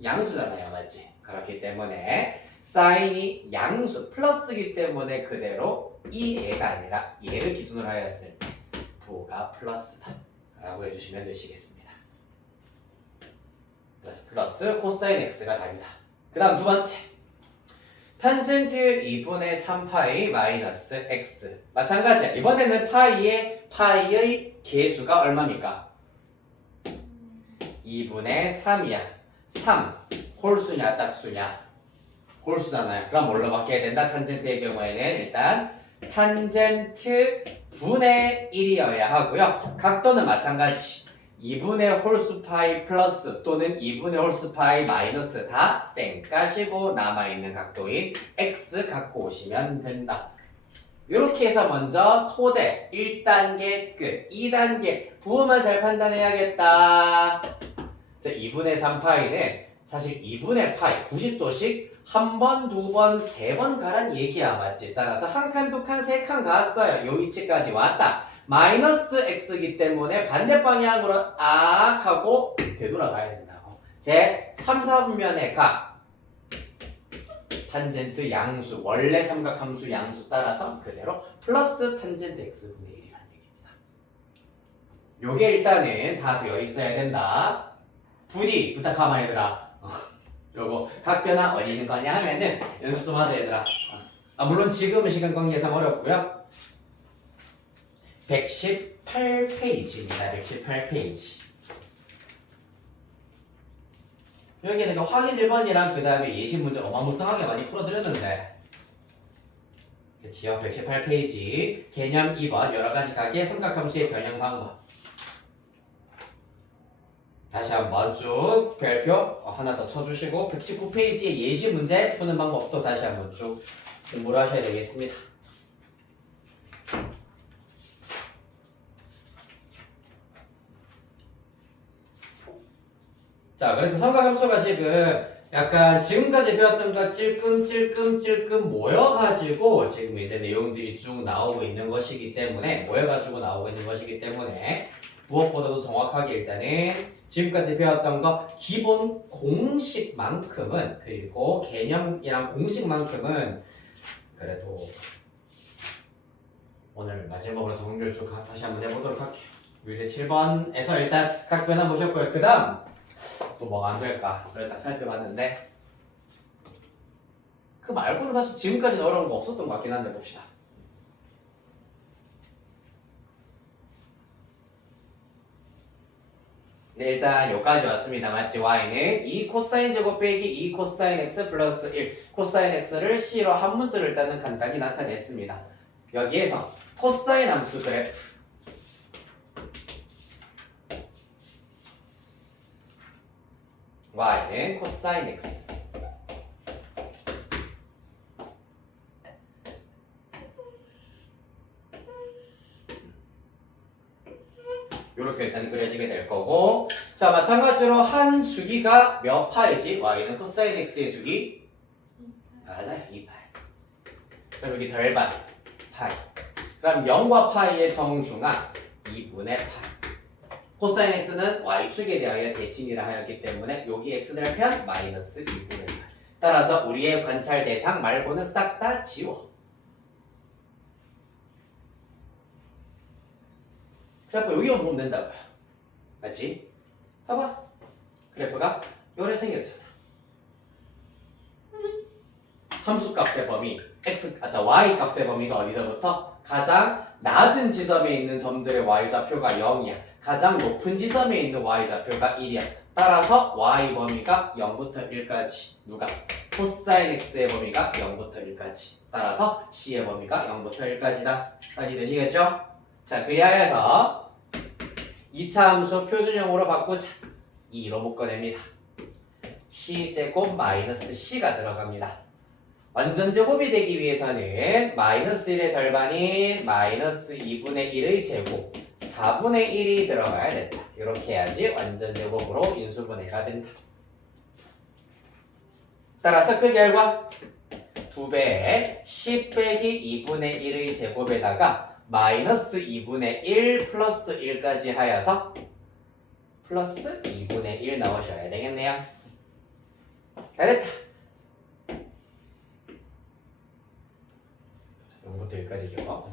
양수잖아요. 맞지? 그렇기 때문에 사인이 양수 플러스이기 때문에 그대로 이 애가 아니라 얘를 기준으로 하였을 때 부가 플러스다 라고 해주시면 되시겠습니다. 그래서 플러스 코사인 x가 답이다. 그 다음 두 번째, 탄젠트 2분의 3파이 마이너스 x. 마찬가지야. 이번에는 파이의 개수가 얼마입니까? 2분의 3이야. 3 홀수냐 짝수냐? 홀수잖아요. 그럼 뭘로 바뀌어야 된다? 탄젠트의 경우에는 일단 탄젠트 분의 1이어야 하고요. 각도는 마찬가지. 2분의 홀수 파이 플러스 또는 2분의 홀수 파이 마이너스 다 쌩까시고 남아있는 각도인 x 갖고 오시면 된다. 이렇게 해서 먼저 토대 1단계 끝. 2단계 부호만 잘 판단해야겠다. 자, 2분의 3파이는 사실 2분의 파이 90도씩 한 번, 두 번, 세 번 가란 얘기야. 맞지? 따라서 한 칸, 두 칸, 세 칸 갔어요. 요 위치까지 왔다. 마이너스 x이기 때문에 반대 방향으로 하고 되돌아가야 된다고. 제 3, 4분면의 각 탄젠트 양수, 원래 삼각함수 양수 따라서 그대로 플러스 탄젠트 x분의 1이라는 얘기입니다. 요게 일단은 다 되어 있어야 된다. 부디 부탁하마 얘들아. 요거 각변화 어디 있는 거냐 하면은 연습 좀 하자 얘들아. 물론 지금은 시간 관계상 어렵고요. 118페이지입니다. 118페이지. 여기 내가 확인 1번이랑 그 다음에 예시 문제 어마무쌍하게 많이 풀어드렸는데, 그치요? 118페이지 개념 2번 여러가지 각의 삼각함수의 변형 방법. 다시 한번 쭉 별표 하나 더 쳐주시고 119페이지의 예시 문제 푸는 방법도 다시 한번 쭉 공부를 하셔야 되겠습니다. 자, 그래서 삼각함수가 지금 약간 지금까지 배웠던 것 찔끔 모여가지고 지금 이제 내용들이 쭉 나오고 있는 것이기 때문에 모여가지고 나오고 있는 것이기 때문에 무엇보다도 정확하게 일단은 지금까지 배웠던 거 기본 공식만큼은, 그리고 개념이랑 공식만큼은 그래도 오늘 마지막으로 정리를 쭉 다시 한번 해보도록 할게요. 이제 7번에서 일단 각 변화 보셨고요. 그 다음 또 뭐가 안 될까 그걸 딱 살펴봤는데, 그 말고는 사실 지금까지는 어려운 거 없었던 것 같긴 한데 봅시다. 네, 일단 여기까지 왔습니다. 맞지? y는 2 코사인 제곱 빼기 2 코사인 x 플러스 1 코사인 x를 c로 한 문자로 일단은 간단히 나타냈습니다. 여기에서 코사인 함수 그래프 y는 코사인 x 이렇게 일단 그려지게 될 거고, 자 마찬가지로 한 주기가 몇 파이지? y는 코사인 x의 주기 맞아요, 2파이. 그럼 여기 절반 파이. 그럼 0과 파이의 정중앙 2분의 파이. 코사인 x는 y축에 대하여 대칭이라 하였기 때문에 여기 x를 편 마이너스 2분의 파이. 따라서 우리의 관찰 대상 말고는 싹 다 지워. 그래프 여기만 보면 된다고요. 맞지? 봐봐. 그래프가 요래 생겼잖아. 함수값의 범위 y 값의 범위가 어디서부터? 가장 낮은 지점에 있는 점들의 y좌표가 0이야. 가장 높은 지점에 있는 y좌표가 1이야. 따라서 y 범위가 0부터 1까지. 누가? 코사인 x의 범위가 0부터 1까지. 따라서 c의 범위가 0부터 1까지다. 까지 되시겠죠? 자, 그리하여서 2차 함수 표준형으로 바꾸자. 2로 묶어냅니다. c제곱 마이너스 c가 들어갑니다. 완전 제곱이 되기 위해서는 마이너스 1의 절반인 마이너스 2분의 1의 제곱 4분의 1이 들어가야 된다. 이렇게 해야지 완전 제곱으로 인수분해가 된다. 따라서 그 결과 2배에 10 빼기 2분의 1의 제곱에다가 마이너스 2분의 1 플러스 1까지 하여서 플러스 2분의 1 넣으셔야 되겠네요. 다 됐다. 0부터 1까지죠.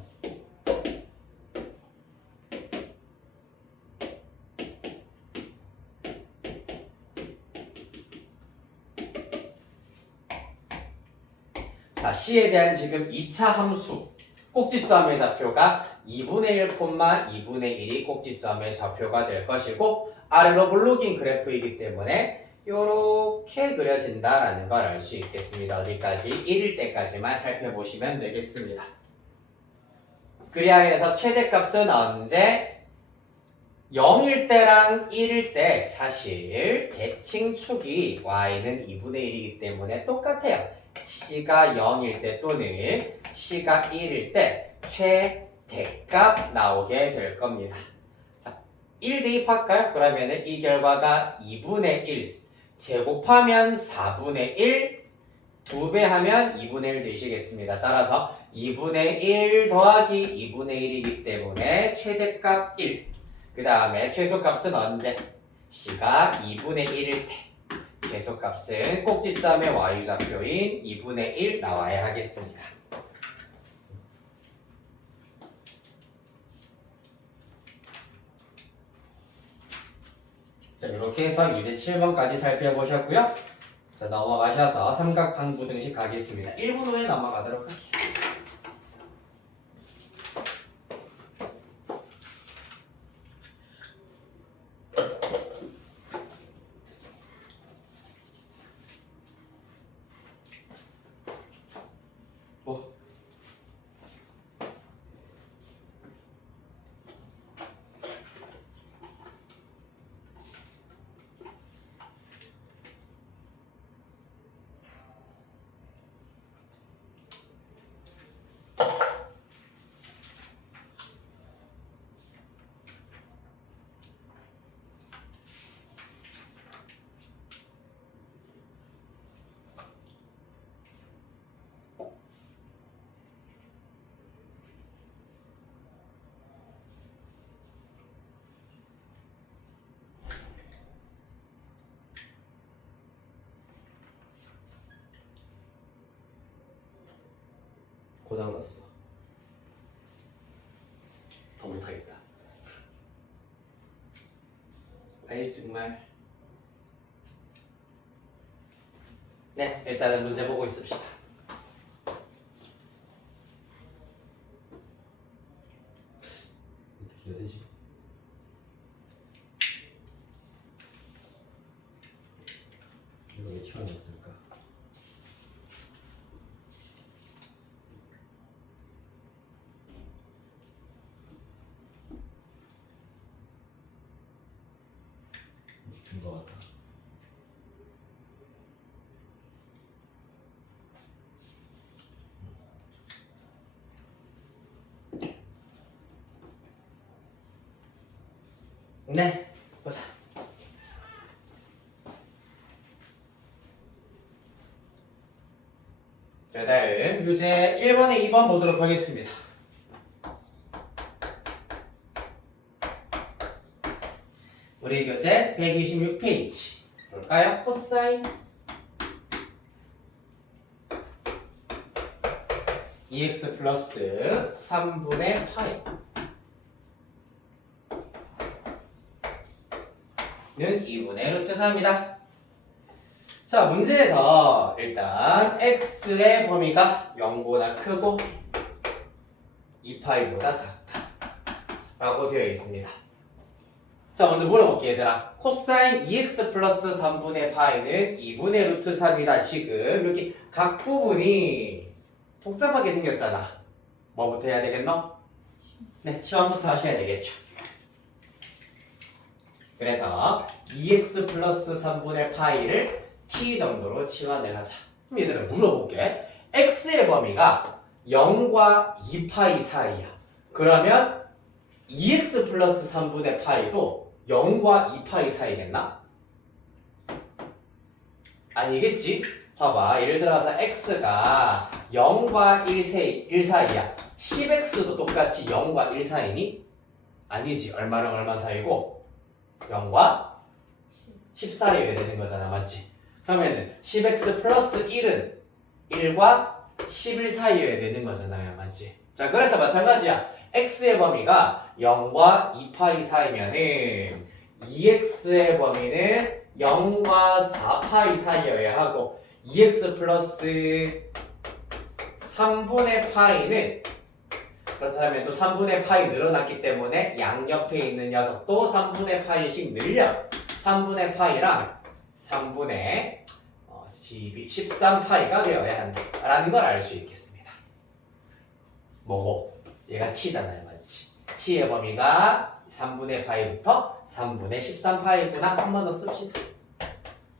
자, C에 대한 지금 2차 함수 꼭지점의 좌표가 2분의 1, 2분의 1이 꼭지점의 좌표가 될 것이고 아래로 블록인 그래프이기 때문에 이렇게 그려진다라는 걸 알 수 있겠습니다. 어디까지? 1일 때까지만 살펴보시면 되겠습니다. 그리하여서 최대값은 언제? 0일 때랑 1일 때 사실 대칭축이 y는 2분의 1이기 때문에 똑같아요. c가 0일 때 또는 c가 1일 때 최대값 나오게 될 겁니다. 자, 1 대입할까요? 그러면 이 결과가 2분의 1 제곱하면 4분의 1 2배 하면 2분의 1 되시겠습니다. 따라서 2분의 1 더하기 2분의 1이기 때문에 최대값 1. 그 다음에 최소값은 언제? c가 2분의 1일 때. 최소값은 꼭지점의 y좌표인 2분의 1 나와야 하겠습니다. 자, 이렇게 해서 유제 7번까지 살펴보셨고요. 자, 넘어가셔서 삼각방부등식 가겠습니다. 1분 후에 넘어가도록 할게요. 뭐? 고장났어. 더 못하겠다. 아이 정말. 네, 일단은 문제 보고 있읍시다. 어떻게 해야 되지? 이거 왜 튀어나왔을까? 것 같다. 네, 보자. 자, 다음 유제 1번에 2번 보도록 하겠습니다. 우리 교재 126페이지 볼까요? 코사인 EX 플러스 3분의 파이 는 2분의 루트 4입니다. 자, 문제에서 일단 x의 범위가 0보다 크고 2파이보다 작다 라고 되어 있습니다. 자, 먼저 물어볼게 얘들아. 코사인 2x 플러스 3분의 파이는 2분의 루트 3이다. 지금 여기 각 부분이 복잡하게 생겼잖아. 뭐부터 해야 되겠노? 네, 치환부터 하셔야 되겠죠. 그래서 2x 플러스 3분의 파이를 t 정도로 치환을 하자. 그럼 얘들아 물어볼게. x의 범위가 0과 2파이 사이야. 그러면 2x 플러스 3분의 파이도 0과 2파이 사이겠나? 아니겠지? 봐봐. 예를 들어서 x가 0과 1 사이야. 10x도 똑같이 0과 1 사이니? 아니지. 얼마랑 얼마 사이고? 0과 10 사이여야 되는 거잖아. 맞지? 그러면은 10x 플러스 1은 1과 11 사이여야 되는 거잖아요. 맞지? 자, 그래서 마찬가지야. x의 범위가 0과 2파이 사이면은 2x의 범위는 0과 4파이 사이여야 하고 2x 플러스 3분의 파이는 그렇다면 또 3분의 파이 늘어났기 때문에 양옆에 있는 녀석도 3분의 파이씩 늘려 3분의 파이랑 3분의 13파이가 되어야 한다라는 걸 알 수 있겠습니다. 뭐고? 얘가 t잖아요. 맞지? t의 범위가 3분의 파이부터 3분의 13파이구나. 한 번 더 씁시다.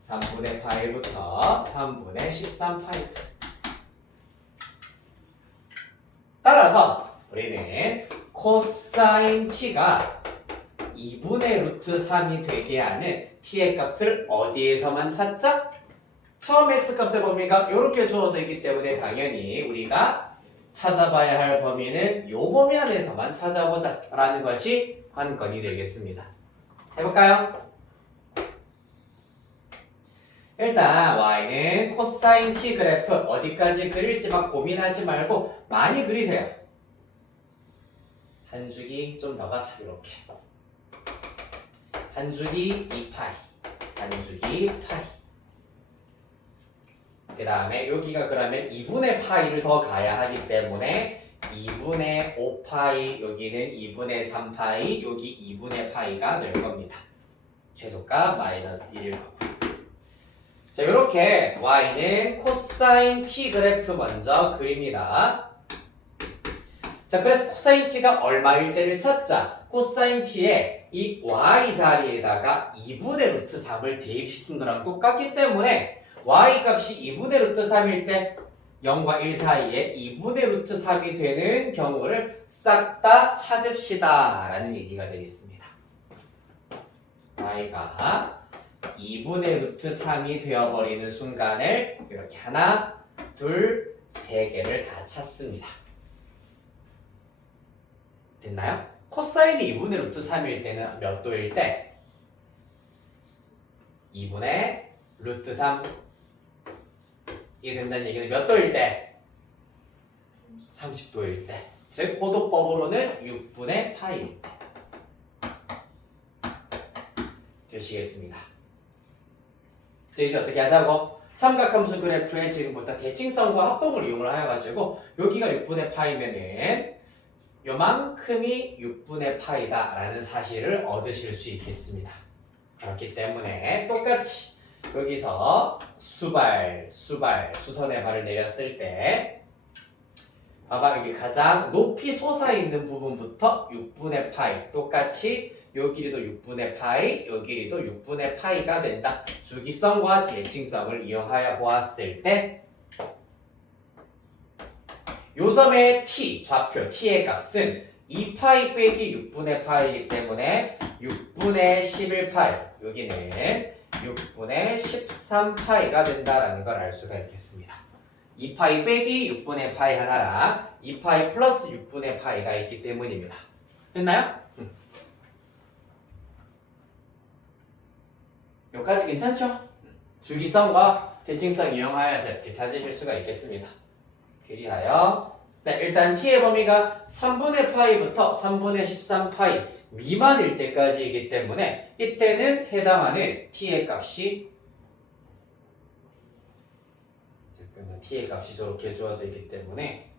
3분의 파이부터 3분의 13파이. 따라서 우리는 코사인 t가 2분의 루트 3이 되게 하는 t의 값을 어디에서만 찾자? 처음 x값의 범위가 이렇게 주어져 있기 때문에 당연히 우리가 찾아봐야 할 범위는 요 범위 안에서만 찾아보자 라는 것이 관건이 되겠습니다. 해볼까요? 일단 y는 코사인 t 그래프 어디까지 그릴지 막 고민하지 말고 많이 그리세요. 한 줄기 좀 더 가자. 이렇게 한 줄기 2파이 한 줄기 파이. 그 다음에 여기가 그러면 2분의 파이를 더 가야 하기 때문에 2분의 5파이 여기는 2분의 3파이 여기 2분의 파이가 될 겁니다. 최소값 마이너스 1일 거고요. 자, 이렇게 y는 코사인 t 그래프 먼저 그립니다. 자, 그래서 코사인 t가 얼마일 때를 찾자. 코사인 t에 이 y 자리에다가 2분의 루트 3을 대입시킨 거랑 똑같기 때문에 y 값이 2분의 루트 3일 때 0과 1 사이에 2분의 루트 3이 되는 경우를 싹 다 찾읍시다 라는 얘기가 되겠습니다. y가 2분의 루트 3이 되어버리는 순간을 이렇게 하나, 둘, 세 개를 다 찾습니다. 됐나요? 코사인이 2분의 루트 3일 때는 몇 도일 때? 2분의 루트 3 이게 된다는 얘기는 몇 도일 때? 30도일 때. 즉 호도법으로는 6분의 파이일 때. 되시겠습니다. 자, 이제 어떻게 하자고? 삼각함수 그래프의 지금부터 대칭성과 합동을 이용을 해가지고 여기가 6분의 파이면은 요만큼이 6분의 파이다 라는 사실을 얻으실 수 있겠습니다. 그렇기 때문에 똑같이 여기서 수선의 발을 내렸을 때 봐봐, 여기 가장 높이 솟아있는 부분부터 6분의 파이 똑같이 요 길이도 6분의 파이, 요 길이도 6분의 파이가 된다. 주기성과 대칭성을 이용하여 보았을 때 요점의 t, 좌표 t의 값은 2파이 빼기 6분의 파이이기 때문에 6분의 11파이, 여기는 6분의 13파이가 된다라는 걸 알 수가 있겠습니다. 2파이 빼기 6분의 파이 하나랑 2파이 플러스 6분의 파이가 있기 때문입니다. 됐나요? 여기까지 괜찮죠? 주기성과 대칭성 이용하여서 이렇게 찾으실 수가 있겠습니다. 그리하여 네, 일단 t의 범위가 3분의 파이부터 3분의 13파이 미만일 때까지이기 때문에 이때는 해당하는 t의 값이 잠깐만 t의 값이 저렇게 주어져 있기 때문에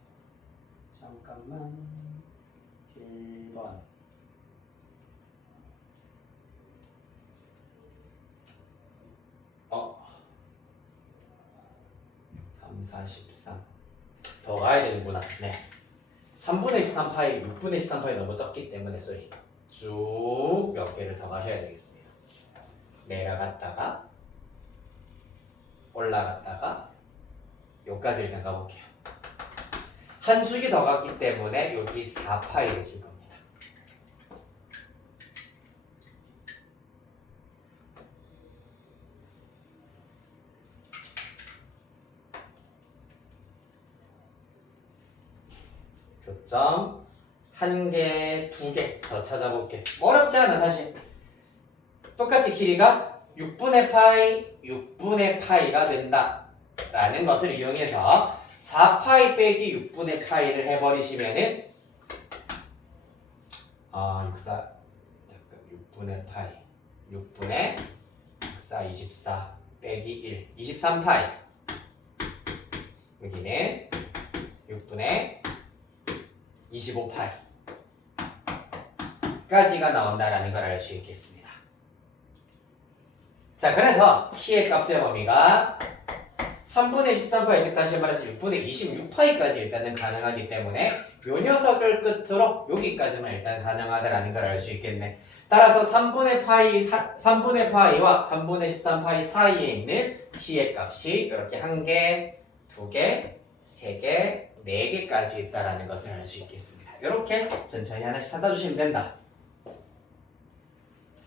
잠깐만 1번 3, 4, 13 더 가야 되는구나. 네. 3분의 13파이, 6분의 13파이 너무 적기 때문에 소리 쭉 몇 개를 더 가셔야 되겠습니다. 내려갔다가 올라갔다가 여기까지 일단 가볼게요. 한 줄기 더 갔기 때문에 여기 4파이 되실 겁니다. 교점 한 개, 두 개 더 찾아볼게. 어렵지 않아 사실. 똑같이 길이가 6분의 파이, 6분의 파이가 된다 라는 것을 이용해서 4파이 빼기 6분의 파이를 해버리시면은 6분의 파이 6분의 64, 24 빼기 1 23파이 여기는 6분의 25파이 까지가 나온다라는 걸 알 수 있겠습니다. 자, 그래서 t의 값의 범위가 3분의 13파이, 즉 다시 말해서 6분의 26파이까지 일단은 가능하기 때문에 요 녀석을 끝으로 여기까지만 일단 가능하다라는 걸 알 수 있겠네. 따라서 3분의 파이와 3분의 13파이 사이에 있는 t의 값이 이렇게 1개, 2개, 3개, 4개까지 있다라는 것을 알 수 있겠습니다. 이렇게 천천히 하나씩 찾아주시면 된다.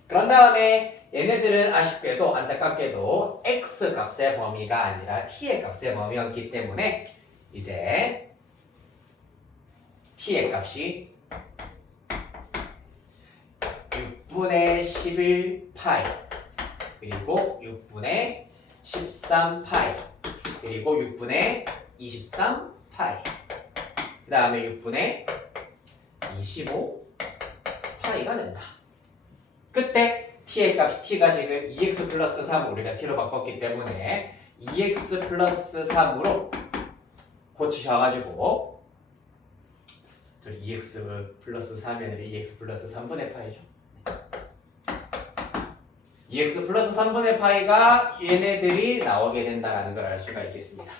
그런 다음에 얘네들은 아쉽게도 안타깝게도 x 값의 범위가 아니라 t의 값의 범위였기 때문에 이제 t의 값이 6분의 11파이 그리고 6분의 13파이 그리고 6분의 23파이 그 다음에 6분의 25파이가 된다. 그때 t의 값이 t가 지금 2x 플러스 3 우리가 t로 바꿨기 때문에 2x 플러스 3으로 고치셔가지고 2x 플러스 3이면 2x 플러스 3분의 파이죠. 2x 플러스 3분의 파이가 얘네들이 나오게 된다는 걸 알 수가 있겠습니다.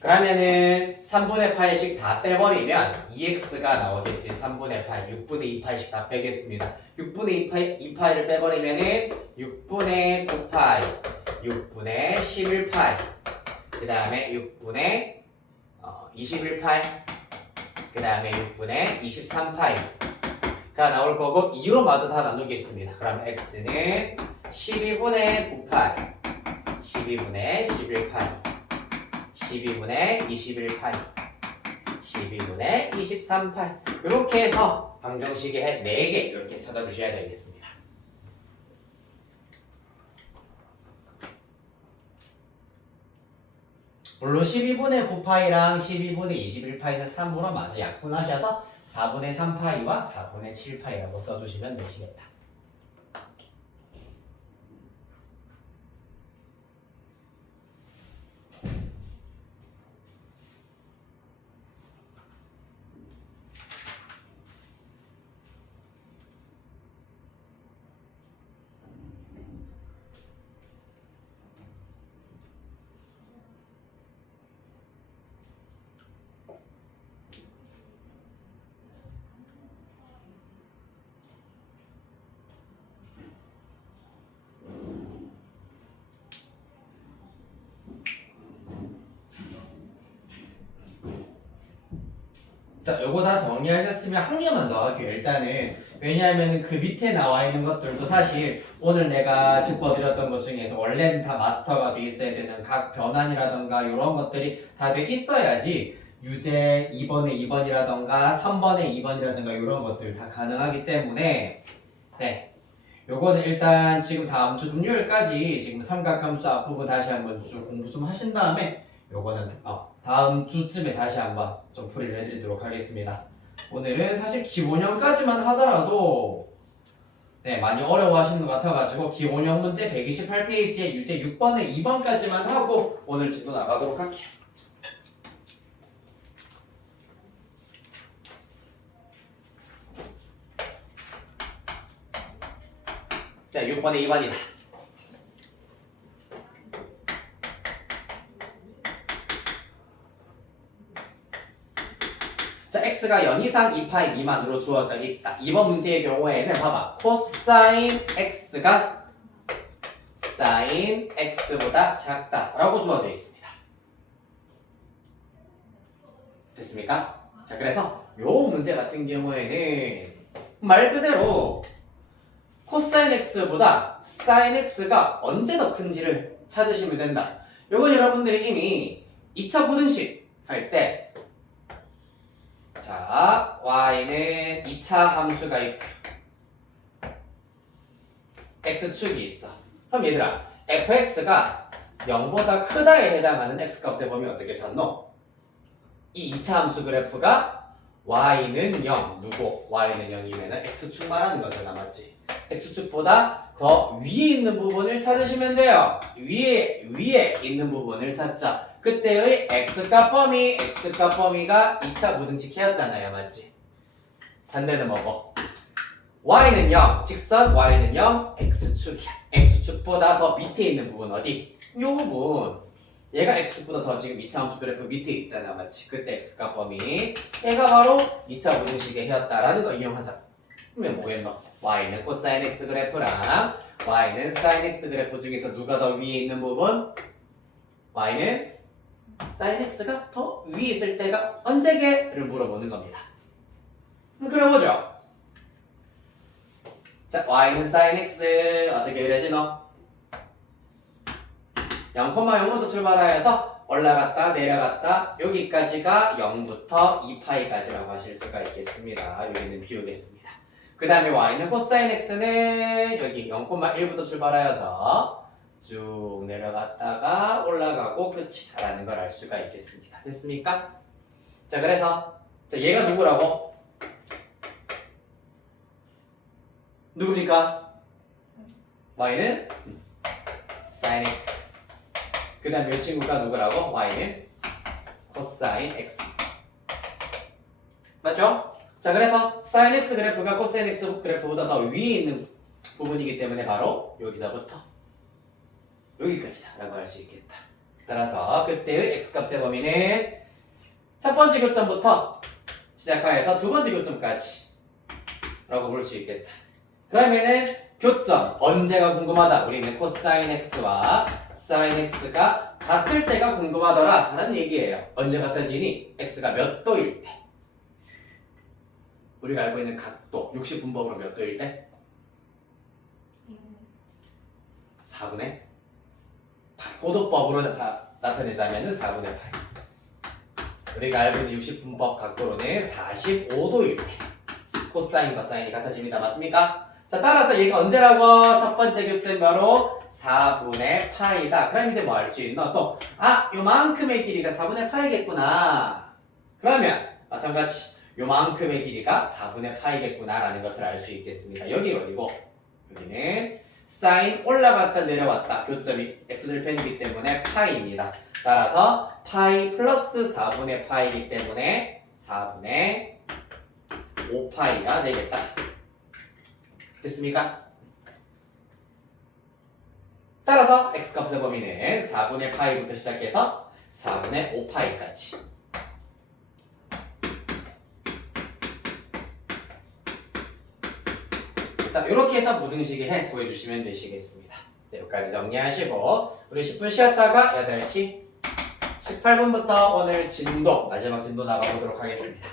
그러면은 3분의 파이씩 다 빼버리면 2x가 나오겠지. 3분의 파이, 6분의 2파이씩 다 빼겠습니다. 6분의 2파이를 빼버리면은 6분의 9파이, 6분의 11파이, 그 다음에 6분의 21파이, 그 다음에 6분의 23파이가 나올 거고 2로 마저 다 나누겠습니다. 그럼 x는 12분의 9파이, 12분의 11파이, 12분의 21파이, 12분의 23파이 이렇게 해서 방정식의 4개 이렇게 찾아주셔야 되겠습니다. 물론 12분의 9파이랑 12분의 21파이는 3으로 마저 약분하셔서 4분의 3파이와 4분의 7파이라고 써주시면 되시겠다. 자, 요거 다 정리하셨으면 한 개만 더 할게요. 일단은 왜냐하면 그 밑에 나와 있는 것들도 사실 오늘 내가 짚어드렸던 것 중에서 원래는 다 마스터가 돼 있어야 되는 각 변환이라던가 이런 것들이 다 돼 있어야지 유제 2번에 2번이라던가 3번에 2번이라던가 이런 것들 다 가능하기 때문에 네, 요거는 일단 지금 다음 주 금요일까지 지금 삼각함수 앞부분 다시 한번 쭉 공부 좀 하신 다음에 요거는 다음 주쯤에 다시 한번 좀 풀이를 해드리도록 하겠습니다. 오늘은 사실 기본형까지만 하더라도 네, 많이 어려워하시는 것 같아가지고 기본형 문제 128페이지에 유제 6번에 2번까지만 하고 오늘 진도 나가도록 할게요. 자, 6번에 2번이다. 자, x가 연이상 2파이 미만으로 주어져 있다. 이번 문제의 경우에는 봐봐. 코사인 x가 사인 x보다 작다라고 주어져 있습니다. 됐습니까? 자, 그래서 요 문제 같은 경우에는 말 그대로 코사인 x보다 사인 x가 언제 더 큰지를 찾으시면 된다. 요건 여러분들이 이미 2차 부등식 할 때 자, y는 2차 함수가 있고 x축이 있어. 그럼 얘들아, fx가 0보다 크다에 해당하는 x값의 범위 어떻게 찾노? 이 2차 함수 그래프가 y는 0, 누구? y는 0이면 x축 말하는 거잖아, 맞지? x축보다 더 위에 있는 부분을 찾으시면 돼요. 위에 있는 부분을 찾자. 그때의 x값 범위가 2차 부등식 해였잖아요, 맞지? 반대는 뭐고? y는 0, 직선 y는 0, x축이야. x축보다 더 밑에 있는 부분 어디? 요 부분. 얘가 x축보다 더 지금 2차 함수 그래프 밑에 있잖아, 맞지? 그때 x값 범위. 얘가 바로 2차 부등식의 해였다라는 거 이용하자. 그러면 뭐겠노? y는 코사인 x 그래프랑 y는 사인 x 그래프 중에서 누가 더 위에 있는 부분? y는 사인 x가 더 위에 있을 때가 언제게를 물어보는 겁니다. 그려보죠. 자, y는 사인 x 어떻게 그려지노? 0,0부터 출발하여서 올라갔다 내려갔다 여기까지가 0부터 2파이까지라고 하실 수가 있겠습니다. 여기는 비우겠습니다. 그 다음에 y는 코사인 x는 여기 0,1부터 출발하여서 쭉 내려갔다가 올라가고 끝이다라는 걸 알 수가 있겠습니다. 됐습니까? 자, 그래서 자, 얘가 누구라고? 누굽니까? y는 sin x. 그 다음에 이 친구가 누구라고? y는 코사인 x. 맞죠? 자, 그래서 sin x 그래프가 코사인 x 그래프보다 더 위에 있는 부분이기 때문에 바로 여기서부터 여기까지다 라고 할 수 있겠다. 따라서 그때의 x값의 범위는 첫 번째 교점부터 시작하여서 두 번째 교점까지 라고 볼 수 있겠다. 그러면은 교점 언제가 궁금하다. 우리는 코사인 x와 사인 x가 같을 때가 궁금하더라 라는 얘기예요. 언제 같아지니? x가 몇 도일 때. 우리가 알고 있는 각도 60분법으로 몇 도일 때? 4분의 8. 고도법으로 나타내자면 4분의 8. 우리가 알고 있는 60분법 각도로는 45도일 때 코사인과 사인이 같아집니다. 맞습니까? 자, 따라서 얘가 언제라고? 첫 번째 교점 바로 4분의 파이다. 그럼 이제 뭐 알 수 있노? 또 요만큼의 길이가 4분의 파이겠구나. 그러면 마찬가지 요만큼의 길이가 4분의 파이겠구나 라는 것을 알 수 있겠습니다. 여기가 어디고? 여기는 사인 올라갔다 내려왔다. 교점이 x절편이기 때문에 파이입니다. 따라서 파이 플러스 4분의 파이이기 때문에 4분의 5파이가 되겠다. 됐습니까? 따라서 x값의 범위는 4분의 파이부터 시작해서 4분의 5파이까지. 자, 이렇게 해서 부등식의 해 구해주시면 되시겠습니다. 네, 여기까지 정리하시고 우리 10분 쉬었다가 8시 18분부터 오늘 진도, 마지막 진도 나가보도록 하겠습니다.